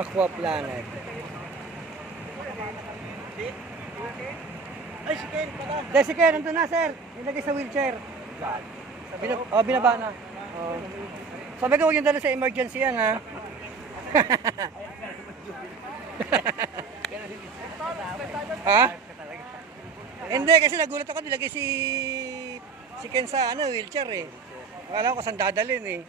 Aqua Planet. Ay, si Ken pala. Dahil si Ken, nandun na sir. Nilagay sa wheelchair. Binaba na. Oh. Sabi ko, huwag yung dala sa emergency yan ha. Ha? Hindi, kasi nagulat ako, nilagay si Ken sa wheelchair eh. Akala ko saan dadalhin eh.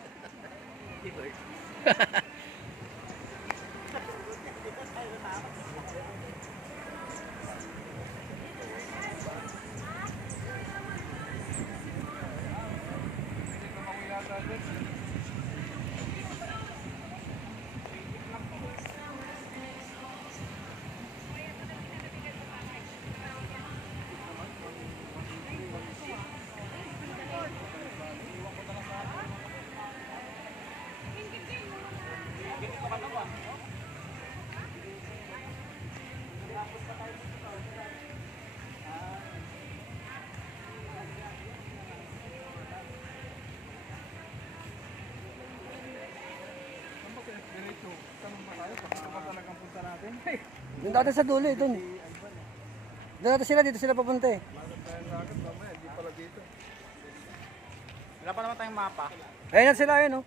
Doon dati sa dulo eh, doon. Doon dati sila, dito sila papunta eh. Wala pa naman tayong mapa. Ayun na sila, ayun oh.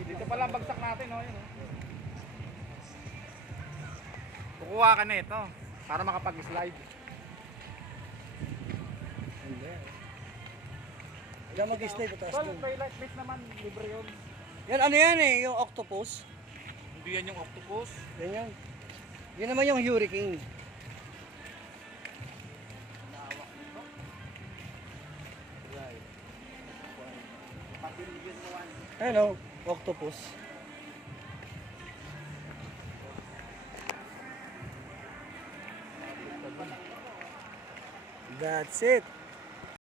Dito pala ang bagsak natin, oh. Yun, oh. Kukuha ka na ito para makapag-slide. Diyan mag-stay pataas Well, doon. may light bait naman, libre yun. Yan ano yan eh, yung octopus. Hindi yan yung octopus. Yan yan. Yun naman yung hurricane. Ayun oh, octopus. That's it.